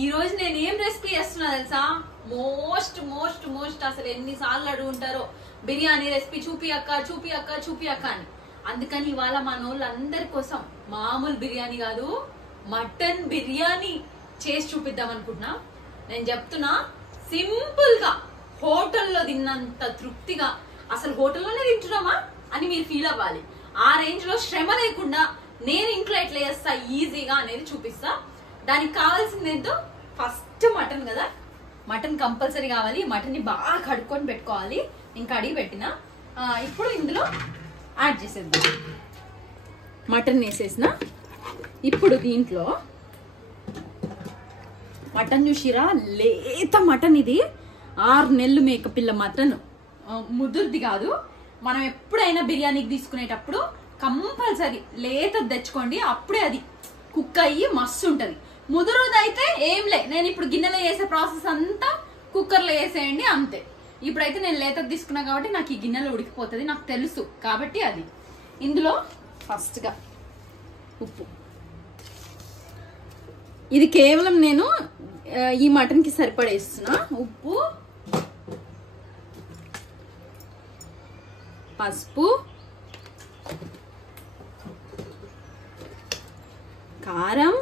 ఈ రోజు నేను ఏం రెసిపీ చేస్తున్నా తెలుసా? మోస్ట్ మోస్ట్ మోస్ట్ అసలు ఎన్నిసార్లు అడుగుంటారో బిర్యానీ రెసిపీ చూపి అక్క అని. అందుకని ఇవాళ మన వాళ్ళందరి కోసం మామూలు బిర్యానీ కాదు, మటన్ బిర్యానీ చేసి చూపిద్దాం అనుకుంటున్నా. నేను చెప్తున్నా, సింపుల్ గా హోటల్లో తిన్నంత తృప్తిగా, అసలు హోటల్లోనే తింటున్నామా అని మీరు ఫీల్ అవ్వాలి. ఆ రేంజ్ లో శ్రమ లేకుండా నేను ఇంట్లో ఎట్లా చేస్తా ఈజీగా అనేది చూపిస్తా. దానికి కావాల్సింది ఏంటో, ఫస్ట్ మటన్ కదా, మటన్ కంపల్సరీ కావాలి. మటన్ ని బాగా కడుక్కొని పెట్టుకోవాలి. ఇంకా అడిగి పెట్టిన ఇప్పుడు ఇందులో యాడ్ చేసేద్దాం. మటన్ వేసేసిన ఇప్పుడు దీంట్లో మటన్ చూసిరా, లేత మటన్. ఇది 6 నెలలు మేకపిల్ల మటన్, ముదురుది కాదు. మనం ఎప్పుడైనా బిర్యానీకి తీసుకునేటప్పుడు కంపల్సరీ లేత తెచ్చుకోండి, అప్పుడే అది కుక్ అయ్యి మస్తు ఉంటది. ముదురుది అయితే ఏం లే, నేను ఇప్పుడు గిన్నెలో వేసే ప్రాసెస్ అంతా కుక్కర్లో వేసేయండి అంతే. ఇప్పుడైతే నేను లేతది తీసుకున్నా కాబట్టి నాకు ఈ గిన్నెలో ఉడికిపోతుంది, నాకు తెలుసు కాబట్టి. అది ఇందులో ఫస్ట్ గా ఉప్పు. ఇది కేవలం నేను ఈ మటన్ కి సరిపడేస్తున్నా. ఉప్పు, పసుపు, కారం,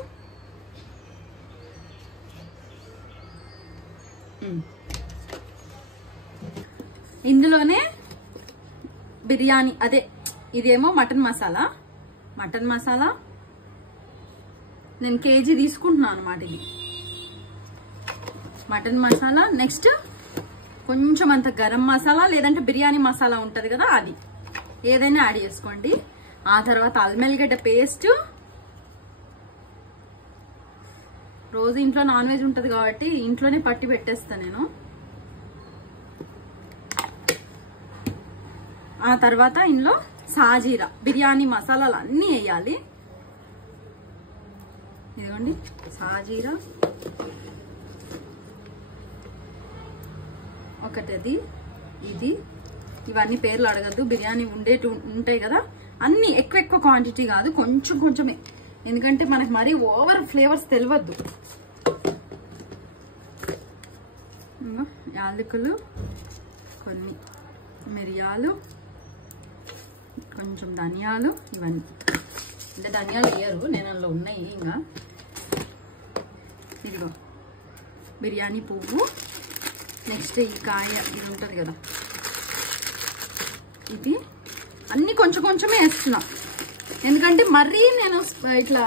ఇందులోనే బిర్యానీ అదే, ఇదేమో మటన్ మసాలా. మటన్ మసాలా నేను కేజీ తీసుకుంటున్నాను అనమాట. ఇది మటన్ మసాలా. నెక్స్ట్ కొంచెం అంత గరం మసాలా, లేదంటే బిర్యానీ మసాలా ఉంటది కదా, అది ఏదైనా యాడ్ చేసుకోండి. ఆ తర్వాత అల్లం ఎల్లిగడ్డ పేస్ట్. రోజు ఇంట్లో నాన్ వెజ్ ఉంటది కాబట్టి ఇంట్లోనే పట్టి పెట్టేస్తా నేను. ఆ తర్వాత ఇందులో సాజీరా, బిర్యానీ మసాలాలు అన్నీ వేయాలి. ఇదిగోండి సాజీరా ఒకటది, ఇది. ఇవన్నీ పేర్లు అడగద్దు, బిర్యానీ ఉంటాయి కదా. అన్ని ఎక్కువ క్వాంటిటీ కాదు, కొంచెం కొంచెమే, ఎందుకంటే మనకి మరీ ఓవర్ ఫ్లేవర్స్ తెలియద్దు. యాలకులు, కొన్ని మిరియాలు, కొంచెం ధనియాలు. ఇవన్నీ అంటే ధనియాలు వేయరు, నేను అందులో ఉన్నాయి. ఇంకా ఇదిగో బిర్యానీ పువ్వు. నెక్స్ట్ ఈ కాయ, ఇది ఉంటుంది కదా, ఇది. అన్ని కొంచెం కొంచెమే వేస్తున్నా, ఎందుకంటే మరీ నేను ఇట్లా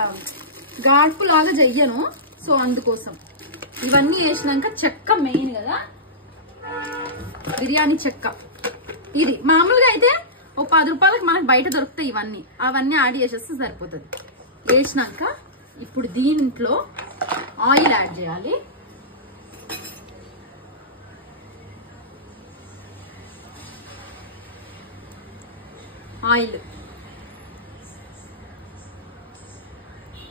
గాడ్పు లాగా చెయ్యను, సో అందుకోసం. ఇవన్నీ వేసినాక చెక్క మెయిన్ కదా, బిర్యానీ చెక్క. ఇది మామూలుగా అయితే ఒక 10 రూపాయలకు మనకు బయట దొరుకుతాయి ఇవన్నీ. అవన్నీ యాడ్ చేసేస్తే సరిపోతుంది. వేసినాక ఇప్పుడు దీంట్లో ఆయిల్ యాడ్ చేయాలి.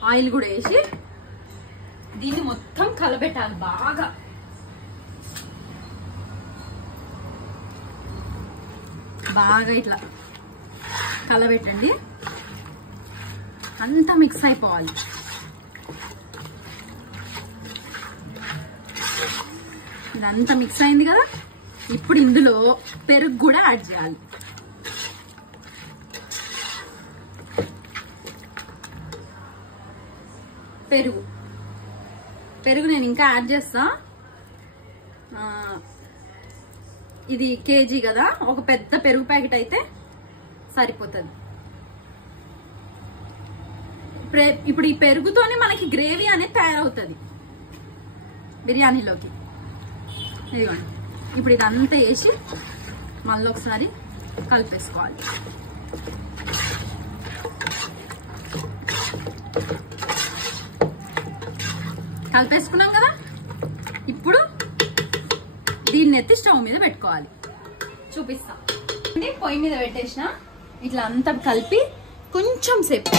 ఆయిల్ కూడా వేసి దీన్ని మొత్తం కలబెట్టాలి బాగా. ఇట్లా కలబెట్టండి, అంతా మిక్స్ అయిపోవాలి. ఇదంతా మిక్స్ అయింది కదా, ఇప్పుడు ఇందులో పెరుగు కూడా యాడ్ చేయాలి. పెరుగు నేను ఇంకా యాడ్ చేస్తా. ఇది కేజీ కదా, ఒక పెద్ద పెరుగు ప్యాకెట్ అయితే సరిపోతుంది. ఇప్పుడు ఈ పెరుగుతోనే మనకి గ్రేవీ అనేది తయారవుతుంది బిర్యానీలోకి. ఇదిగోండి, ఇప్పుడు ఇదంతా వేసి మళ్ళీ ఒకసారి కలిపేసుకోవాలి. కలిపేసుకున్నాం కదా, ఇప్పుడు దీన్ని ఎత్తి స్టవ్ మీద పెట్టుకోవాలి. చూపిస్తా. పొయ్యి మీద పెట్టేసిన ఇట్లా అంతా కలిపి కొంచెం సేపు,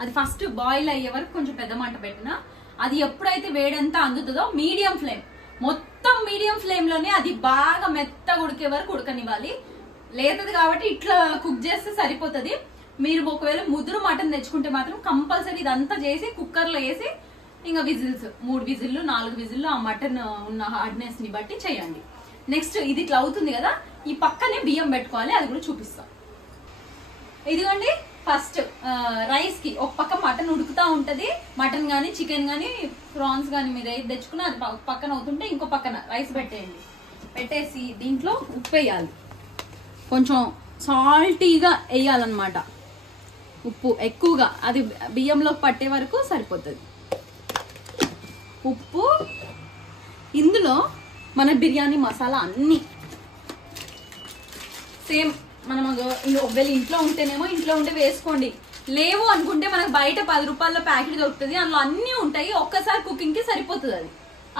అది ఫస్ట్ బాయిల్ అయ్యే వరకు కొంచెం పెద్ద మంట పెట్టిన. అది ఎప్పుడైతే వేడంతా అందుతుందో మీడియం ఫ్లేమ్, మొత్తం మీడియం ఫ్లేమ్ లోనే అది బాగా మెత్తగా ఉడికే వరకు ఉడకనివ్వాలి. లేతది కాబట్టి ఇట్లా కుక్ చేస్తే సరిపోతుంది. మీరు ఒకవేళ ముదురు మటన్ తెచ్చుకుంటే మాత్రం కంపల్సరీ ఇదంతా చేసి కుక్కర్లో వేసి ఇంకా విజిల్స్ 3 విజిల్లు 4 విజిల్లు ఆ మటన్ ఉన్న హార్డ్నెస్ ని బట్టి చేయండి. నెక్స్ట్ ఇది ఇట్లా అవుతుంది కదా, ఈ పక్కనే బియ్యం పెట్టుకోవాలి, అది కూడా చూపిస్తాం. ఇదిగోండి ఫస్ట్ రైస్ కి ఒక పక్క మటన్ ఉడుకుతా ఉంటది. మటన్ గానీ చికెన్ గానీ ప్రాన్స్ గానీ మీరు ఏది తెచ్చుకున్నా అది పక్కన అవుతుంటే ఇంకో పక్కన రైస్ పెట్టేయండి. పెట్టేసి దీంట్లో ఉప్పు వేయాలి, కొంచెం సాల్టీగా వేయాలన్నమాట. ఉప్పు ఎక్కువగా, అది బియ్యంలో పట్టే వరకు సరిపోతుంది ఉప్పు. ఇందులో మన బిర్యానీ మసాలా అన్నీ సేమ్ మనం ఒకవేళ ఇంట్లో ఉంటేనేమో ఇంట్లో ఉంటే వేసుకోండి, లేవు అనుకుంటే మనకు బయట 10 రూపాయల ప్యాకెట్ దొరుకుతుంది, అందులో అన్నీ ఉంటాయి. ఒక్కసారి కుకింగ్ కి సరిపోతుంది అది.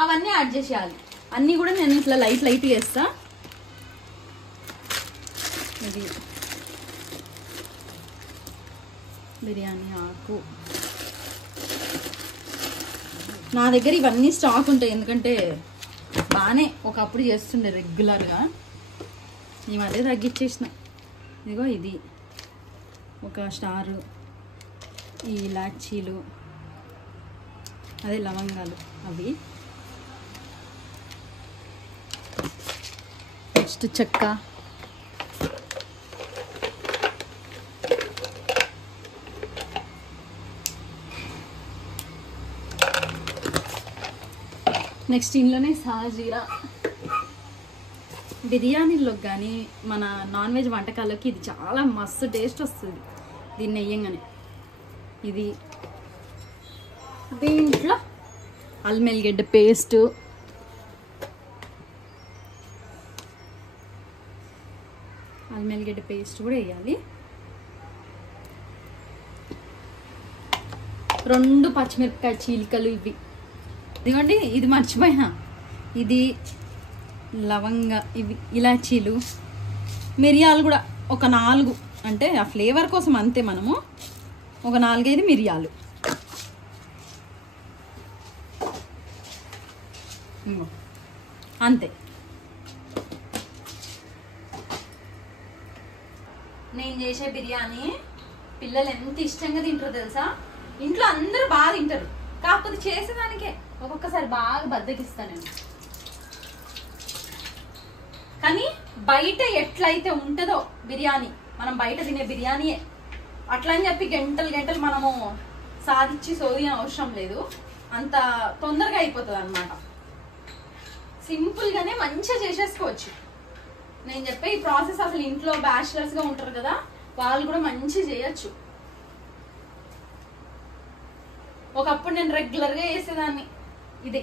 అవన్నీ యాడ్ చేసేయాలి. అన్నీ కూడా నేను ఇట్లా లైట్ చేస్తా. ఇది బిర్యానీ ఆకు నా దగ్గర ఇవన్నీ స్టాక్ ఉంటాయి, ఎందుకంటే బాగానే ఒకప్పుడు చేస్తుండే రెగ్యులర్గా. ఈ మధ్య తగ్గించేసిన. ఇదిగో ఇది ఒక స్టారు, ఈ ఇలాచీలు, అదే లవంగాలు అవి, నెక్స్ట్ చెక్క, నెక్స్ట్ ఇంట్లోనే సాజీరా. బిర్యానీలో కానీ మన నాన్ వెజ్ వంటకాలకి ఇది చాలా మస్తు టేస్ట్ వస్తుంది దీన్ని వేయంగానే. ఇది దీంట్లో అల్లం ఎల్లిగడ్డ పేస్ట్, అల్లం ఎల్లిగడ్డ పేస్ట్ కూడా వేయాలి. 2 పచ్చిమిరపకాయ చీలికలు ఇవి. ఇదిగోండి ఇది మర్చిపోయినా, ఇది లవంగ, ఇవి ఇలాచీలు, మిరియాలు కూడా ఒక 4, అంటే ఆ ఫ్లేవర్ కోసం అంతే. మనము ఒక 4-5 మిరియాలు. అంతే. నేను చేసే బిర్యానీ పిల్లలు ఎంత ఇష్టంగా తింటారో తెలుసా. ఇంట్లో అందరూ బాగా తింటారు, కాకపోతే చేసేదానికే ఒక్కొక్కసారి బాగా బద్దకిస్తాను నేను. కానీ బయట ఎట్లయితే ఉంటుందో బిర్యానీ, మనం బయట తినే బిర్యానీయే అట్లా అని చెప్పి గంటలు మనము సాధించి సోది అవసరం లేదు, అంత తొందరగా అయిపోతుంది అన్నమాట. సింపుల్ గానే మంచిగా చేసేసుకోవచ్చు. నేను చెప్పే ఈ ప్రాసెస్ అసలు ఇంట్లో బ్యాచిలర్స్ గా ఉంటారు కదా, వాళ్ళు కూడా మంచిగా చేయొచ్చు. ఒకప్పుడు నేను రెగ్యులర్ గా చేసేదాన్ని ఇది,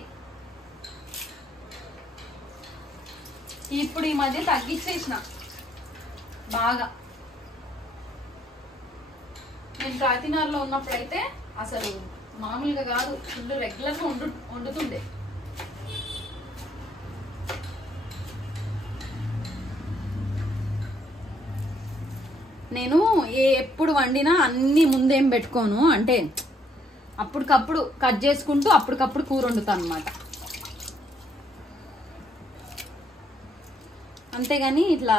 ఇప్పుడు ఈ మధ్య తగ్గించేసిన బాగా. నేను కాకినాడలో ఉన్నప్పుడైతే అసలు మామూలుగా కాదు, ఫుల్ రెగ్యులర్గా వండుతుండే. నేను ఎప్పుడు వండినా అన్ని ముందేం పెట్టుకోను, అంటే అప్పటికప్పుడు కట్ చేసుకుంటూ అప్పటికప్పుడు కూర వండుతాను అనమాట. అంతేగాని ఇట్లా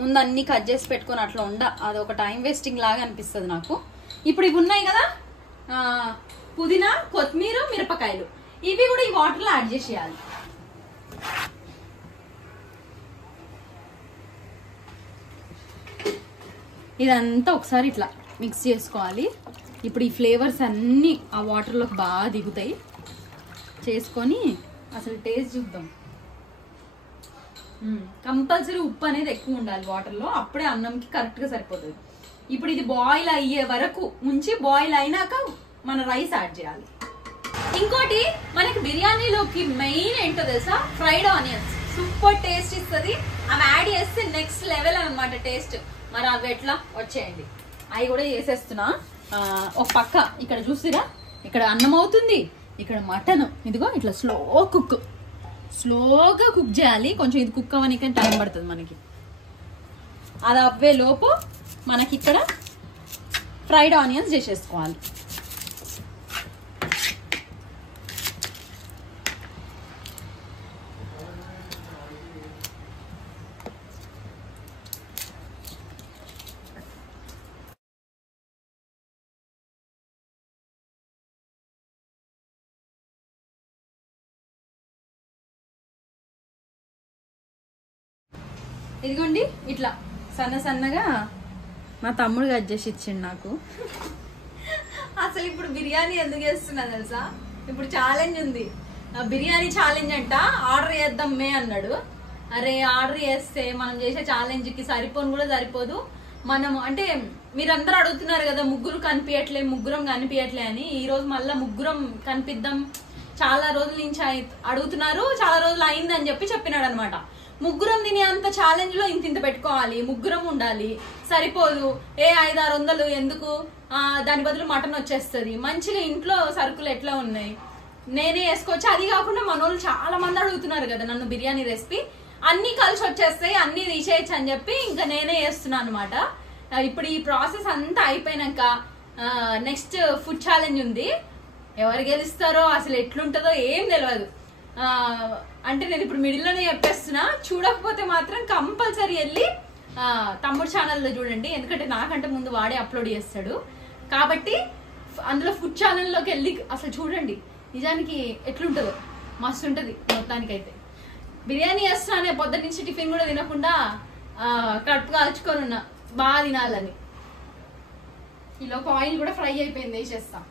ముందు అన్ని కట్ చేసి పెట్టుకొని అట్లా అదొక టైం వేస్టింగ్ లాగా అనిపిస్తుంది నాకు. ఇప్పుడు ఇవి ఉన్నాయి కదా, పుదీనా, కొత్తిమీర, మిరపకాయలు, ఇవి కూడా ఈ వాటర్లో యాడ్ చేసేయాలి. ఇదంతా ఒకసారి ఇట్లా మిక్స్ చేసుకోవాలి. ఇప్పుడు ఈ ఫ్లేవర్స్ అన్నీ ఆ వాటర్లోకి బాగా దిగుతాయి. చేసుకొని అసలు టేస్ట్ చూద్దాం. కంపల్సరీ ఉప్పు అనేది ఎక్కువ ఉండాలి వాటర్లో, అప్పుడే అన్నంకి కరెక్ట్గా సరిపోతుంది. ఇప్పుడు ఇది బాయిల్ అయ్యే వరకు ఉంచి, బాయిల్ అయినాక మన రైస్ యాడ్ చేయాలి. ఇంకోటి మనకి బిర్యానీలోకి మెయిన్ ఏంటో తెలుసా, ఫ్రైడ్ ఆనియన్స్ సూపర్ టేస్ట్ ఇస్తుంది. అవి యాడ్ చేస్తే నెక్స్ట్ లెవెల్ అనమాట టేస్ట్. మరి అవి ఎట్లా వచ్చేయండి, అవి కూడా చేసేస్తున్నా. ఒక పక్క ఇక్కడ చూసిరా, ఇక్కడ అన్నం అవుతుంది, ఇక్కడ మటన్. ఇదిగో ఇట్లా స్లోగా కుక్ చేయాలి. కొంచెం ఇది కుక్ అవ్వడానికి టైం పడుతుంది మనకి. అది అవ్వే లోపు మనకి ఇక్కడ ఫ్రైడ్ ఆనియన్స్ చేసేసుకోవాలి. ఇదిగోండి ఇట్లా సన్నగా మా తమ్ముడు కట్ చేసి ఇచ్చిండు నాకు. అసలు ఇప్పుడు బిర్యానీ ఎందుకు చేస్తున్నా తెలుసా? ఇప్పుడు ఛాలెంజ్ ఉంది, బిర్యానీ ఛాలెంజ్ అంట. ఆర్డర్ చేద్దాం మే అన్నాడు. అరే ఆర్డర్ చేస్తే మనం చేసే ఛాలెంజ్ కి సరిపోను కూడా సరిపోదు. మనం అంటే మీరందరూ అడుగుతున్నారు కదా ముగ్గురం కనిపించట్లే అని. ఈ రోజు మళ్ళా ముగ్గురం కనిపిద్దాం, చాలా రోజుల నుంచి అడుగుతున్నారు, చాలా రోజులు అయింది అని చెప్పినాడు అనమాట. ముగ్గురం తినే అంత ఛాలెంజ్ లో ఇంత పెట్టుకోవాలి, ముగ్గురం ఉండాలి, సరిపోదు. 500-600 ఎందుకు, దాని బదులు మటన్ వచ్చేస్తుంది. మంచిగా ఇంట్లో సరుకులు ఎట్లా ఉన్నాయి నేనే వేసుకోవచ్చు. అది కాకుండా మనోళ్ళు చాలా మంది అడుగుతున్నారు కదా నన్ను బిర్యానీ రెసిపీ, అన్ని కలిసి వచ్చేస్తాయి, అన్ని తీసేయచ్చు అని చెప్పి ఇంకా నేనే చేస్తున్నాను అనమాట. ఇప్పుడు ఈ ప్రాసెస్ అంతా అయిపోయినాక నెక్స్ట్ ఫుడ్ ఛాలెంజ్ ఉంది. ఎవరు గెలుస్తారో అసలు ఎట్లుంటుందో ఏం తెలియదు. అంటే నేను ఇప్పుడు మిడిల్లోనే చెప్పేస్తున్నా, చూడకపోతే మాత్రం కంపల్సరీ వెళ్ళి తమ్ముడు ఛానల్లో చూడండి, ఎందుకంటే నాకంటే ముందు వాడే అప్లోడ్ చేస్తాడు కాబట్టి. అందులో ఫుడ్ ఛానల్లోకి వెళ్ళి అసలు చూడండి నిజానికి ఎట్లుంటుందో, మస్తు ఉంటుంది. మొత్తానికైతే బిర్యానీ చేస్తానే పొద్దున్న నుంచి టిఫిన్ కూడా తినకుండా కడుపు కాల్చుకొని ఉన్నా బాగా తినాలని. ఈలోపు ఆయిల్ కూడా ఫ్రై అయిపోయింది, వేసేస్తాం.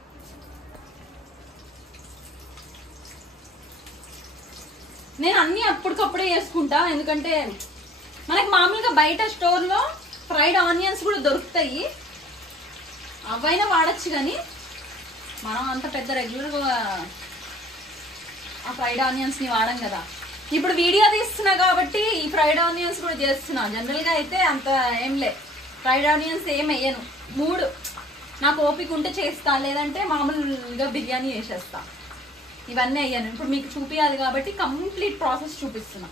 నేను అన్ని అప్పటికప్పుడే చేసుకుంటా, ఎందుకంటే మనకి మామూలుగా బయట స్టోర్లో ఫ్రైడ్ ఆనియన్స్ కూడా దొరుకుతాయి, అవైనా వాడచ్చు. కానీ మనం అంత పెద్ద రెగ్యులర్గా ఆ ఫ్రైడ్ ఆనియన్స్ని వాడం కదా. ఇప్పుడు వీడియో తీస్తున్నా కాబట్టి ఈ ఫ్రైడ్ ఆనియన్స్ కూడా చేస్తున్నా. జనరల్గా అయితే అంత ఏం లే, ఫ్రైడ్ ఆనియన్స్ ఏం వేయను. 3 నాకు ఓపిక ఉంటే చేస్తా, లేదంటే మామూలుగా బిర్యానీ చేసేస్తా. ఇవన్నీ అయ్యాను. ఇప్పుడు మీకు చూపించాలి కాబట్టి కంప్లీట్ ప్రాసెస్ చూపిస్తున్నా.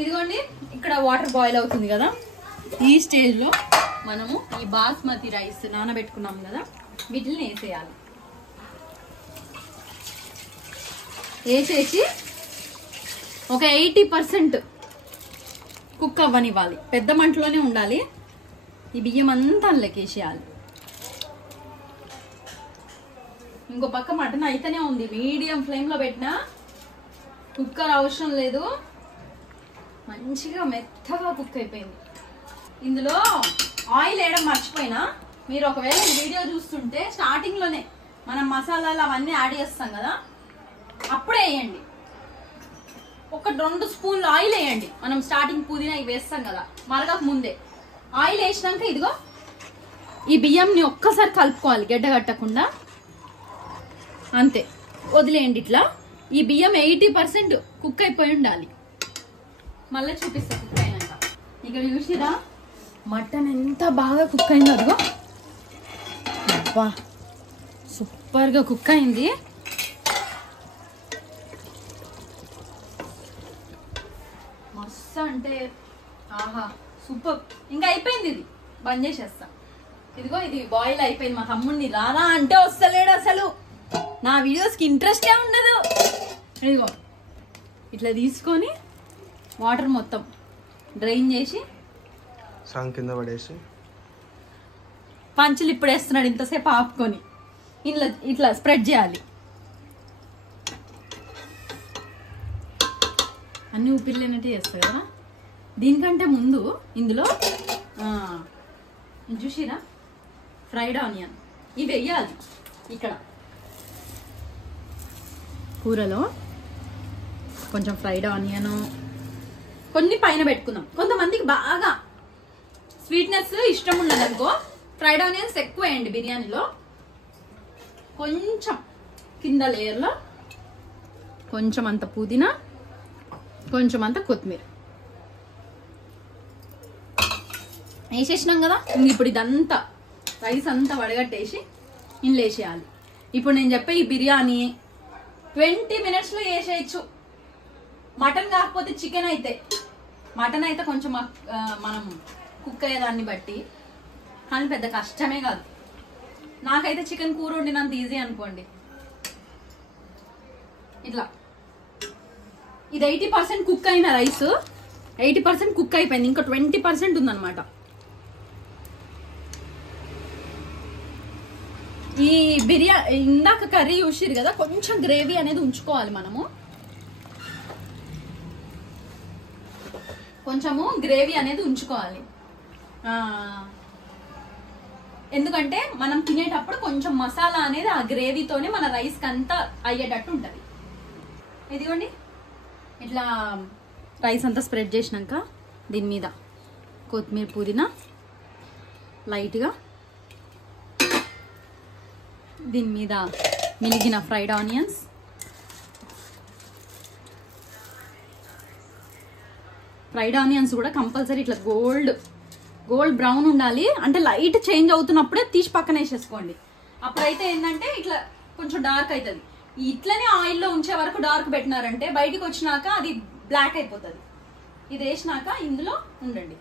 ఇదిగోండి ఇక్కడ వాటర్ బాయిల్ అవుతుంది కదా, ఈ స్టేజ్లో మనము ఈ బాస్మతి రైస్ నానబెట్టుకున్నాం కదా, వీటిని వేసేయాలి. వేసేసి ఒక 80% కుక్ అవ్వనివ్వాలి, పెద్ద మంటలోనే ఉండాలి. ఈ బియ్యం అంతా అందులోకేసేయాలి. ఇంకో పక్క మటన్ అయితేనే ఉంది, మీడియం ఫ్లేమ్లో పెట్టినా, కుక్కర్ అవసరం లేదు, మంచిగా మెత్తగా కుక్ అయిపోయింది. ఇందులో ఆయిల్ వేయడం మర్చిపోయినా, మీరు ఒకవేళ ఈ వీడియో చూస్తుంటే స్టార్టింగ్లోనే మనం మసాలాలు అవన్నీ యాడ్ చేస్తాం కదా, అప్పుడే వేయండి. ఒక 2 స్పూన్లు ఆయిల్ వేయండి. మనం స్టార్టింగ్ పుదీనా ఇవి వేస్తాం కదా, మరగక ముందే ఆయిల్ వేసినాక ఇదిగో ఈ బియ్యంని ఒక్కసారి కలుపుకోవాలి గడ్డగట్టకుండా, అంతే వదిలేయండి. ఇట్లా ఈ బియ్యం 80% కుక్ అయిపోయి ఉండాలి. మళ్ళీ చూపిస్తా కుక్ అయినాక. ఇక్కడ చూసిరా మటన్ ఎంత బాగా కుక్ అయింది, అదిగో అబ్బా సూపర్గా కుక్ అయింది. మస్తు అంటే ఆహా సూపర్. ఇంకా అయిపోయింది, ఇది బంద్ చేసేస్తా. ఇదిగో ఇది బాయిల్ అయిపోయింది. మా తమ్ముడిని రారా అంటే వస్తలేడు, అసలు నా వీడియోస్కి ఇంట్రెస్టే ఉండదు. ఇదిగో ఇట్లా తీసుకొని వాటర్ మొత్తం డ్రైన్ చేసి కింద పడేసి పంచులు ఇప్పుడు వేస్తున్నాడు, ఇంతసేపు ఆపుకొని ఇట్లా స్ప్రెడ్ చేయాలి. అన్ని ఊపిరిలేనట్టు చేస్తాడు కదా. దీనికంటే ముందు ఇందులో చూసిరా ఫ్రైడ్ ఆనియన్ ఇవి వేయాలి. ఇక్కడ కూరలో కొంచెం ఫ్రైడ్ ఆనియన్ కొన్ని పైన పెట్టుకుందాం. కొంతమందికి బాగా స్వీట్నెస్ ఇష్టం ఉండదు అనుకో, ఫ్రైడ్ ఆనియన్స్ ఎక్కువ వేయండి బిర్యానీలో. కొంచెం కింద లేయర్లో కొంచెం అంత పుదీనా, కొంచెం అంత కొత్తిమీర వేసేసినాం కదా. ఇప్పుడు ఇదంతా రైస్ అంతా వడగట్టేసి ఇందులో వేసేయాలి. ఇప్పుడు నేను చెప్పే ఈ బిర్యానీ 20 minutesలో వేసేయచ్చు. మటన్ కాకపోతే చికెన్ అయితే, మటన్ అయితే కొంచెం మనం కుక్ అయ్యేదాన్ని బట్టి, కానీ పెద్ద కష్టమే కాదు. నాకైతే చికెన్ కూర వండినంత ఈజీ అనుకోండి. ఇట్లా ఇది 80% కుక్ అయిన రైస్ 80% కుక్ అయిపోయింది, ఇంకా 20% ఉందన్నమాట. ఈ బిర్యానీ ఇందాక కర్రీ చూసిరు కదా, కొంచెం గ్రేవీ అనేది ఉంచుకోవాలి మనము. కొంచెము గ్రేవీ అనేది ఉంచుకోవాలి. ఎందుకంటే మనం తినేటప్పుడు కొంచెం మసాలా అనేది ఆ గ్రేవీతోనే మన రైస్కి అంతా అయ్యేటట్టు ఉంటుంది. ఇదిగోండి ఇట్లా రైస్ అంతా స్ప్రెడ్ చేసినాక దీని మీద కొత్తిమీర పుదీనా లైట్గా, దీని మీద మిలిగిన ఫ్రైడ్ ఆనియన్స్, కూడా కంపల్సరీ ఇట్లా గోల్డ్ బ్రౌన్ ఉండాలి. అంటే లైట్ చేంజ్ అవుతున్నప్పుడే తీసి పక్కన వేసేసుకోండి. అప్పుడైతే ఏంటంటే ఇట్లా కొంచెం డార్క్ అవుతుంది. ఇట్లనే ఆయిల్లో ఉంచే వరకు డార్క్ పెట్టినారంటే బయటికి వచ్చినాక అది బ్లాక్ అయిపోతుంది. ఇది వేసినాక ఇందులో ఉండండి.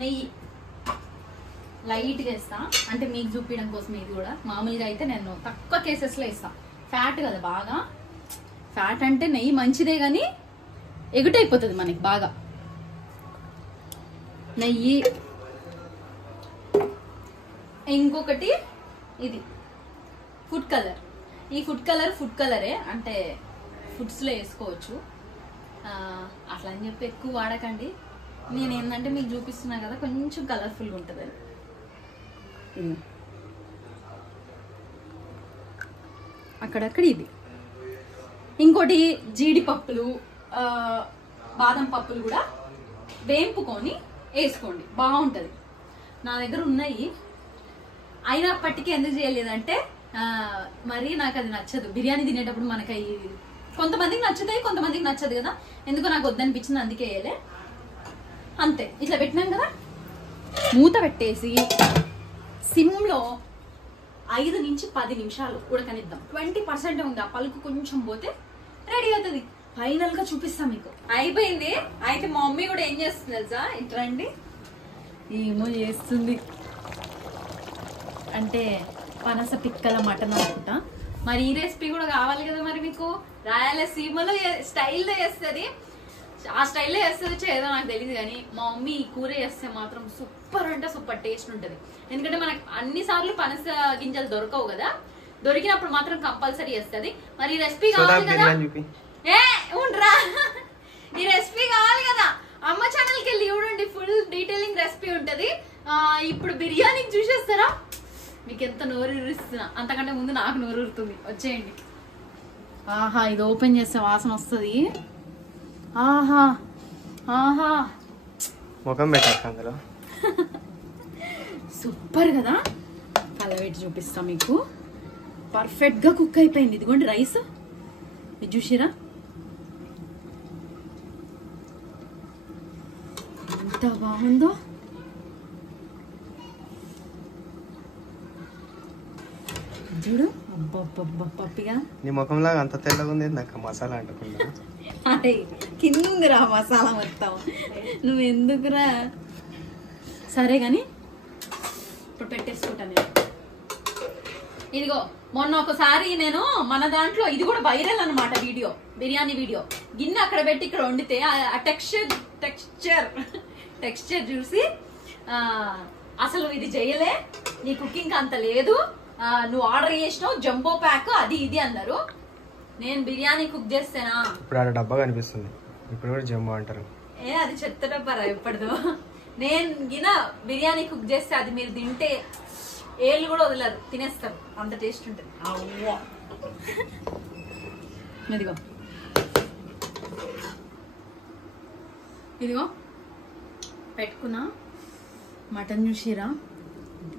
నెయ్యి లైట్గా వేస్తా, అంటే మీకు చూపించడం కోసం. ఇది కూడా మామూలుగా అయితే నేను తక్కువ కేసెస్లో వేస్తా. ఫ్యాట్ కదా బాగా, ఫ్యాట్ అంటే నెయ్యి మంచిదే కానీ ఎగుటైపోతుంది మనకి బాగా. నెయ్యి, ఇంకొకటి ఇది ఫుడ్ కలర్. ఈ ఫుడ్ కలరే అంటే ఫుడ్స్లో వేసుకోవచ్చు. అట్లా అని చెప్పి ఎక్కువ వాడకండి. నేను ఏంటంటే మీకు చూపిస్తున్నా కదా కొంచెం కలర్ఫుల్గా ఉంటుంది అని. అక్కడక్కడ ఇది. ఇంకోటి జీడిపప్పులు, బాదం పప్పులు కూడా వేంపుకొని వేసుకోండి, బాగుంటుంది. నా దగ్గర ఉన్నాయి, అయినప్పటికీ ఎందుకు చేయలేదంటే మరి నాకు అది నచ్చదు. బిర్యానీ తినేటప్పుడు మనకి కొంతమందికి నచ్చుతాయి, కొంతమందికి నచ్చదు కదా. ఎందుకో నాకు వద్దనిపించింది, అందుకే వేయలే. అంతే. ఇట్లా పెట్టినాం కదా, మూత పెట్టేసి సిమ్లో 5 నుంచి 10 నిమిషాలు ఉడకనిద్దాం. 20% ఉంది, ఆ పలుకు కొంచెం పోతే రెడీ అవుతుంది. ఫైనల్ గా చూపిస్తాం మీకు. అయిపోయింది. అయితే మా మమ్మీ కూడా ఏం చేస్తుంది తెలుసా, ఇట్రండి, ఏమో చేస్తుంది. అంటే పనస పిక్కల మటన్ అనుకుంటా. మరి ఈ రెసిపీ కూడా కావాలి కదా మరి మీకు. రాయలసీమలో స్టైల్లో చేస్తుంది, ఆ స్టైల్లో చేస్తుంది చేయదో నాకు తెలియదు కానీ మా మమ్మీ ఈ కూర చేస్తే మాత్రం సూపర్ అంటే సూపర్ టేస్ట్ ఉంటుంది. ఎందుకంటే మనకు అన్నిసార్లు పనస గింజలు దొరకవు కదా, దొరికినప్పుడు మాత్రం కంపల్సరీ చేస్తుంది. మరి ఈ రెసిపీ కావాలి కదా, ఉండరా, ఈ రెసిపీ కావాలి కదా, అమ్మ ఛానల్కి వెళ్ళి చూడండి, ఫుల్ డీటెయిలింగ్ రెసిపీ ఉంటుంది. ఇప్పుడు బిర్యానీకి చూసేస్తారా, మీకు ఎంత నోరు ఊరిస్తున్నా, అంతకంటే ముందు నాకు నోరు ఊరుతుంది. వచ్చేయండి. ఆహా, ఇది ఓపెన్ చేస్తే వాసన వస్తుంది. ఆహా ఆహా, ముఖం పెట్టాక అందులో సూపర్ కదా. కలబెట్టి చూపిస్తా మీకు. పర్ఫెక్ట్ గా కుక్ అయిపోయింది. ఇదిగోండి రైస్, ఇది చూసిరా ఎంత బాగుందో. చూడు, పప్పిగా. నీ ముఖంలాగా అంత తెల్లగా ఉంది నాకు మసాలా అంటకుండా. అరే కింద ఉందిరా మసాలా మొత్తం, నువ్వు ఎందుకురా. సరే గాని ఇప్పుడు పెట్టేసుకుంటాను నేను. ఇదిగో మొన్న ఒకసారి నేను మన దాంట్లో, ఇది కూడా వైరల్ అనమాట వీడియో, బిర్యానీ వీడియో. గిన్నె అక్కడ పెట్టి ఇక్కడ వండితే ఆ టెక్స్చర్ చూసి అసలు ఇది చేయలే, నీ కుకింగ్ అంత లేదు, నువ్వు ఆర్డర్ చేసినావు జంబో ప్యాక్ అది ఇది అన్నారు. నేను బిర్యానీ కుక్ చేస్తేనా, ఇప్పుడు ఆడ డబ్బా కనిపిస్తుంది, ఇప్పుడు కూడా జంబో అంటారు. అది చెత్త డబ్బారా ఎప్పటిదో. నేను గిన బిర్యానీ కుక్ చేస్తే అది మీరు తింటే ఏళ్ళు కూడా వదలరు, తినేస్తారు, అంత టేస్ట్ ఉంటుంది. అవ్వా, ఇదిగో ఇదిగో పెట్టుకున్నా మటన్ చూసిరా,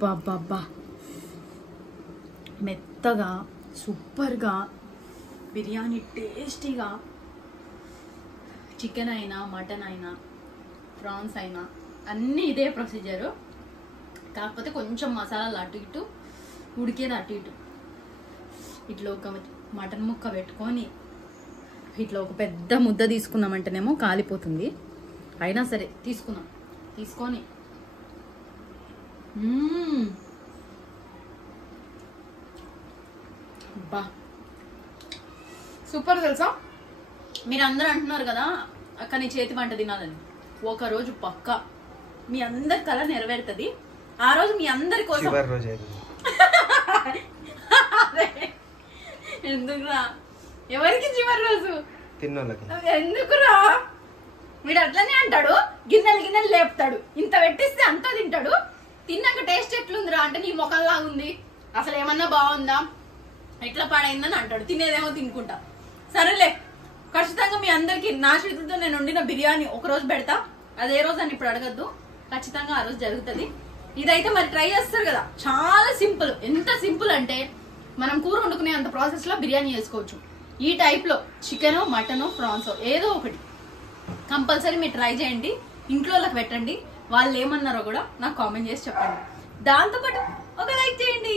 బాబ్బా మెత్తగా సూపర్గా, బిర్యానీ టేస్టీగా. చికెన్ అయినా మటన్ అయినా ప్రాన్స్ అయినా అన్నీ ఇదే ప్రొసీజరు, కాకపోతే కొంచెం మసాలాలు అటు ఇటు, ఉడికేది అటు ఇటు. ఇట్లా ఒక మటన్ ముక్క పెట్టుకొని ఇట్లా ఒక పెద్ద ముద్ద తీసుకున్నామంటేనేమో కాలిపోతుంది. అయినా సరే తీసుకున్నాం, తీసుకొని బా సూపర్ తెలుసా. మీరు అందరూ అంటున్నారు కదా అక్క నీ చేతి వంట తినాలని, ఒకరోజు పక్క మీ అందరి కళ నెరవేరుతుంది. ఆ రోజు మీ అందరి కోసం ఎందుకురా ఎవరికి చివరి రోజు తిన్నోళ్ళకి ఎందుకురా వీడు అట్లనే అంటాడు గిన్నెలు గిన్నెలు లేపుతాడు ఇంత పెట్టిస్తే అంత తింటాడు తిన్నాక టేస్ట్ ఎట్లుందిరా అంటే నీ ముఖంలా ఉంది అసలు ఏమన్నా బాగుందా ఎట్లా పాడైందని అంటాడు తినేదేమో తినుకుంటా సరేలే ఖచ్చితంగా మీ అందరికి నా చేతులతో నేను వండిన బిర్యానీ ఒక రోజు పెడతా అదే రోజు అని ఇప్పుడు అడగద్దు ఖచ్చితంగా ఆ రోజు జరుగుతుంది ఇదైతే మరి ట్రై చేస్తారు కదా చాలా సింపుల్ ఎంత సింపుల్ అంటే మనం కూర వండుకునే అంత ప్రాసెస్ లో బిర్యానీ చేసుకోవచ్చు ఈ టైప్ లో చికెన్ మటన్ ప్రాన్స్ ఏదో ఒకటి కంపల్సరీ మీరు ట్రై చేయండి ఇంట్లో వాళ్ళకి పెట్టండి వాళ్ళు ఏమన్నారో కూడా నాకు కామెంట్ చేసి చెప్పండి దాంతోపాటు ఒక లైక్ చేయండి